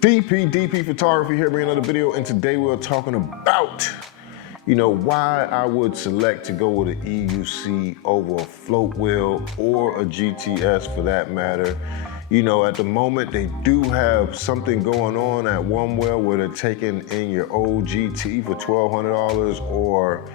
DP Photography here bringing another video, and today we're talking about, why I would select to go with an EUC over a float wheel or a GTS for that matter. At the moment they do have something going on at Onewheel where they're taking in your old GT for $1,200 or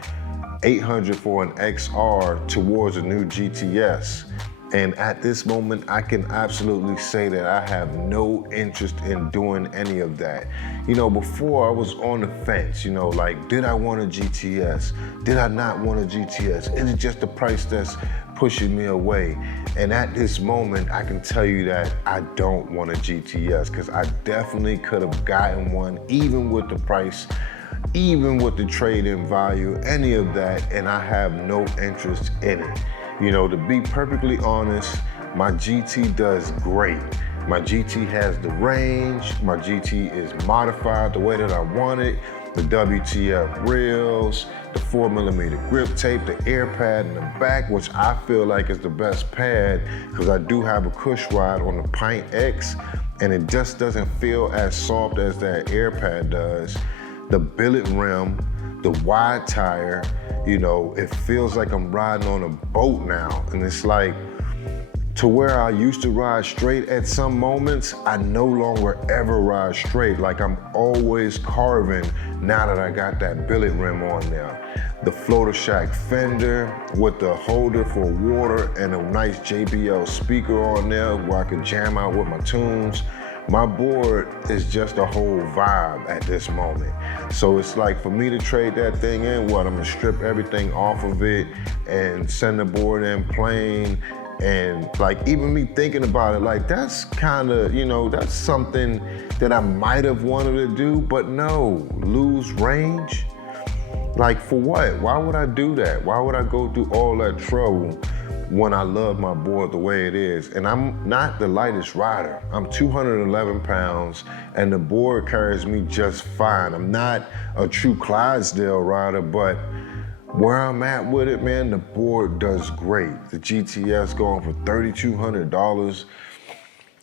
$800 for an XR towards a new GTS. And at this moment, I can absolutely say that I have no interest in doing any of that. Before I was on the fence, like, did I want a GTS? Did I not want a GTS? Is it just the price that's pushing me away? And at this moment, I can tell you that I don't want a GTS because I definitely could have gotten one, even with the price, even with the trade-in value, any of that, and I have no interest in it. To be perfectly honest, my GT does great. My GT has the range, my GT is modified the way that I want it, the WTF reels, the 4mm grip tape, the air pad in the back, which I feel like is the best pad because I do have a cush ride on the Pint X and it just doesn't feel as soft as that air pad does. The billet rim, the wide tire, it feels like I'm riding on a boat now. And it's like, to where I used to ride straight at some moments, I no longer ever ride straight. Like I'm always carving now that I got that billet rim on there. The floater shack fender with the holder for water and a nice JBL speaker on there where I can jam out with my tunes. My board is just a whole vibe at this moment. So it's like for me to trade that thing in, I'm gonna strip everything off of it and send the board in plain. And like even me thinking about it, like that's kind of, that's something that I might have wanted to do, but no, lose range? Like for what? Why would I do that? Why would I go through all that trouble when I love my board the way it is? And I'm not the lightest rider. I'm 211 pounds and the board carries me just fine. I'm not a true Clydesdale rider, but where I'm at with it, man, the board does great. The GTS going for $3,200.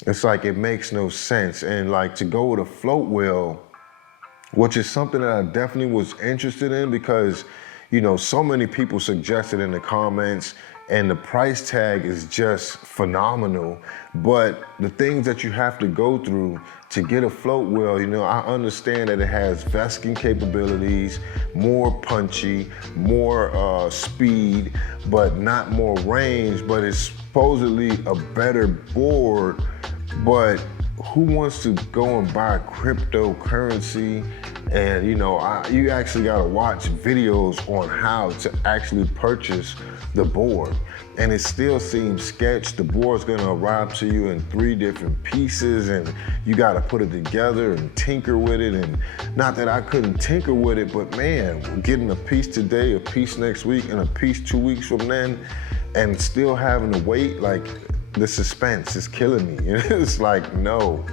It's like, it makes no sense. And like to go with a float wheel, which is something that I definitely was interested in because, so many people suggested in the comments and the price tag is just phenomenal. But the things that you have to go through to get a float wheel, I understand that it has vesting capabilities, more punchy, more speed, but not more range, but it's supposedly a better board. But who wants to go and buy cryptocurrency? And you actually gotta watch videos on how to actually purchase the board. And it still seems sketch. The board's gonna arrive to you in 3 different pieces and you gotta put it together and tinker with it. And not that I couldn't tinker with it, but man, getting a piece today, a piece next week, and a piece 2 weeks from then, and still having to wait, like the suspense is killing me. It's like, no.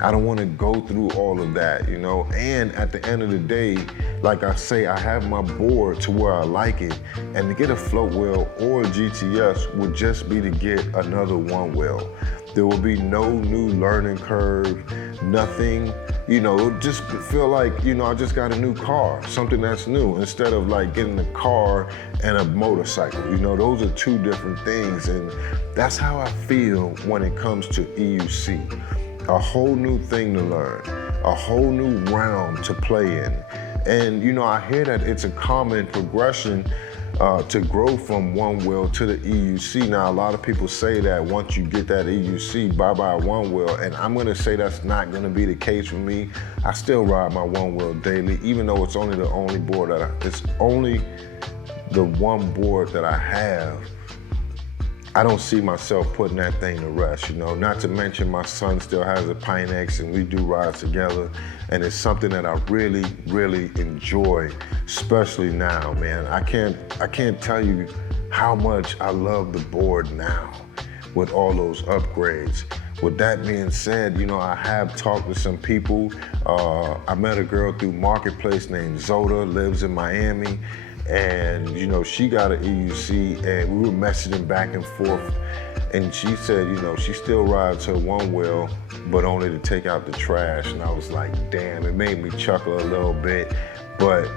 I don't want to go through all of that, And at the end of the day, like I say, I have my board to where I like it. And to get a float wheel or a GTS would just be to get another Onewheel. There will be no new learning curve, nothing. It would just feel like, I just got a new car, something that's new, instead of like getting a car and a motorcycle. Those are 2 different things. And that's how I feel when it comes to EUC. A whole new thing to learn, a whole new realm to play in. And I hear that it's a common progression to grow from Onewheel to the EUC. Now, a lot of people say that once you get that EUC, bye-bye Onewheel, and I'm gonna say that's not gonna be the case for me. I still ride my Onewheel daily, even though it's only the only board it's only the one board that I have. I don't see myself putting that thing to rest, Not to mention my son still has a Pint X and we do rides together. And it's something that I really, really enjoy, especially now, man. I can't tell you how much I love the board now with all those upgrades. With that being said, I have talked with some people. I met a girl through Marketplace named Zoda, lives in Miami. And she got an EUC and we were messaging back and forth And she said, you know, she still rides her Onewheel, but only to take out the trash. And I was like, damn, it made me chuckle a little bit, but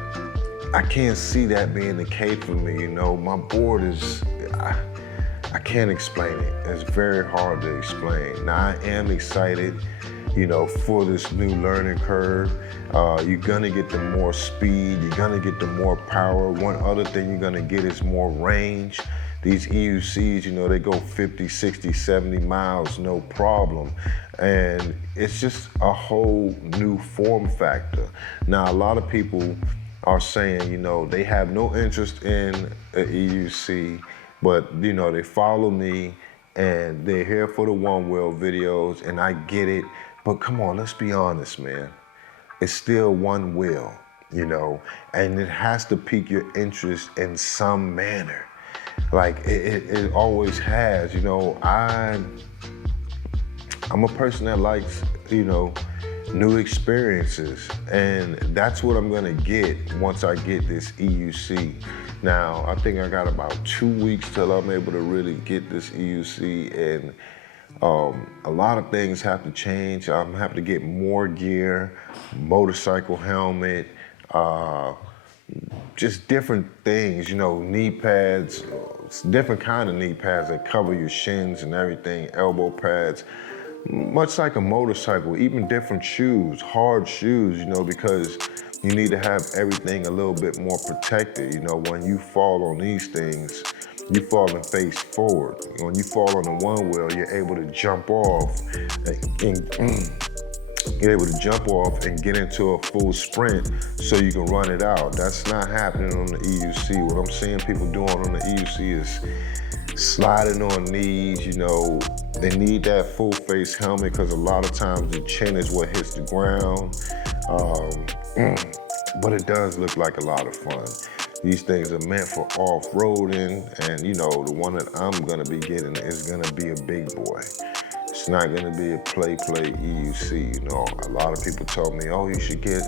I can't see that being the case for me, you know. My board is, I can't explain it. It's very hard to explain. Now, I am excited, you know, for this new learning curve. You're gonna get the more speed, you're gonna get the more power. One other thing you're gonna get is more range. These EUCs, you know, they go 50, 60, 70 miles, no problem. And it's just a whole new form factor. Now, a lot of people are saying, you know, they have no interest in an EUC, but, you know, they follow me and they're here for the Onewheel videos, and I get it. But come on, let's be honest, man. It's still one wheel, you know, and it has to pique your interest in some manner. Like it always has, you know. I'm a person that likes, you know, new experiences, and that's what I'm gonna get once I get this EUC. Now, I think I got about 2 weeks till I'm able to really get this EUC, and a lot of things have to change. I'm gonna have to get more gear, motorcycle helmet, just different things, you know, knee pads, different kind of knee pads that cover your shins and everything, elbow pads, much like a motorcycle, even different shoes, hard shoes, you know, because you need to have everything a little bit more protected. You know, when you fall on these things, you fall and face forward. When you fall on the Onewheel, you're able to jump off and get into a full sprint so you can run it out. That's not happening on the EUC. What I'm seeing people doing on the EUC is sliding on knees, you know. They need that full face helmet because a lot of times the chin is what hits the ground. But it does look like a lot of fun. These things are meant for off-roading, and you know, the one that I'm gonna be getting is gonna be a big boy. It's not gonna be a play EUC, you know. A lot of people told me, oh, you should get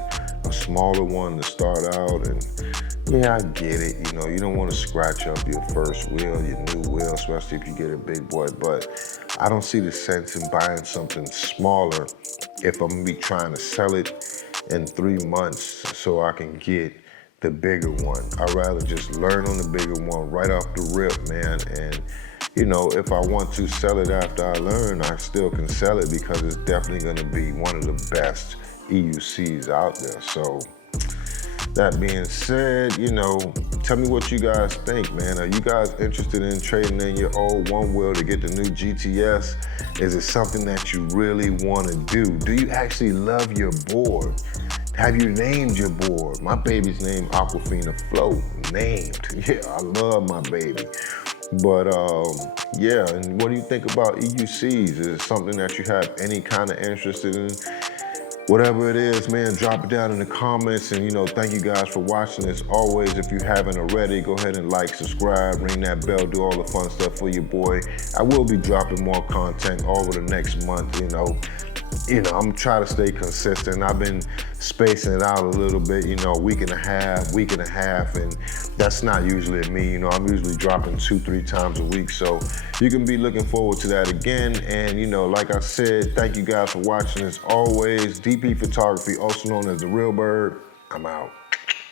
a smaller one to start out, and yeah, I get it. You know, you don't wanna scratch up your first wheel, your new wheel, especially if you get a big boy, but I don't see the sense in buying something smaller if I'm gonna be trying to sell it in 3 months so I can get the bigger one. I'd rather just learn on the bigger one right off the rip, man. And you know, if I want to sell it after I learn, I still can sell it because it's definitely gonna be one of the best EUCs out there. So that being said, you know, tell me what you guys think, man. Are you guys interested in trading in your old Onewheel to get the new GTS? Is it something that you really want to do? Do you actually love your board? Have you named your board? My baby's named Aquafina Flow. Named. Yeah, I love my baby. But yeah, and what do you think about EUCs? Is it something that you have any kind of interest in? Whatever it is, man, drop it down in the comments. And, you know, thank you guys for watching. As always, if you haven't already, go ahead and like, subscribe, ring that bell, do all the fun stuff for your boy. I will be dropping more content over the next month, you know. I'm trying to stay consistent. I've been spacing it out a little bit, you know, week and a half, and that's not usually me. You know, I'm usually dropping 2-3 times a week, so you can be looking forward to that again. And, you know, like I said, thank you guys for watching. As always, DP Photography, also known as The Real Bird. I'm out.